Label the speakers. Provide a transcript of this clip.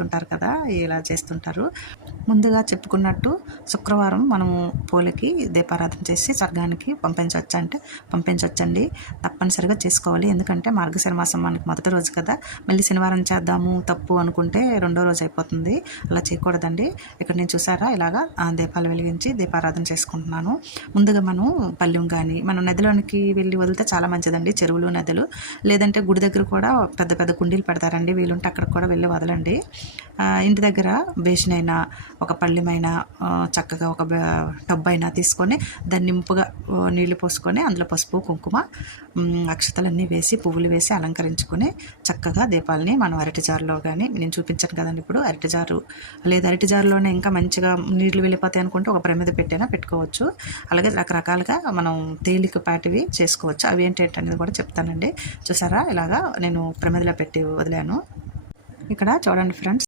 Speaker 1: చేస్తుంటారు కదా ఇలా చేస్తుంటారు. ముందుగా చెప్పుకున్నట్టు శుక్రవారం మనము పూలకి దీపారాధన చేసి స్వర్గానికి పంపించవచ్చు అంటే పంపించవచ్చండి తప్పనిసరిగా చేసుకోవాలి. ఎందుకంటే మార్గశిర మాసం మనకి మొదటి రోజు కదా. మళ్ళీ శనివారం చేద్దాము తప్పు అనుకుంటే రెండో రోజు అయిపోతుంది. అలా చేయకూడదండి. ఇక్కడ నేను చూసారా? ఇలాగా దీపాలు వెలిగించి దీపారాధన చేసుకుంటున్నాను. ముందుగా మనం పల్లెం కానీ మనం నదిలోనికి వెళ్ళి వదిలితే చాలా మంచిదండి. చెరువులు నదులు. లేదంటే గుడి దగ్గర కూడా పెద్ద పెద్ద కుండీలు పెడతారండి. వీలుంటే అక్కడ కూడా వెళ్ళి వదలండి. ఇంటి దగ్గర బేషన్ అయినా ఒక పళ్ళెమైన చక్కగా ఒక బ- టబ్ అయినా తీసుకొని దాన్ని నింపుగా నీళ్ళు పోసుకొని అందులో పసుపు కుంకుమ అక్షతలన్నీ వేసి పువ్వులు వేసి అలంకరించుకొని చక్కగా దీపాలని మనం అరటి జారులో కానీ నేను చూపించాను కదండి ఇప్పుడు అరటి జారు. లేదా అరటి జారులోనే ఇంకా మంచిగా నీళ్ళు వెళ్ళిపోతాయి అనుకుంటే ఒక ప్రమిద పెట్టైనా పెట్టుకోవచ్చు. అలాగే రకరకాలుగా మనం తేలికపాటివి చేసుకోవచ్చు. అవి ఏంటి అనేది కూడా చెప్తానండి. చూసారా? ఇలాగా నేను ప్రమిదలో పెట్టి వదిలాను. ఇక్కడ చూడండి ఫ్రెండ్స్.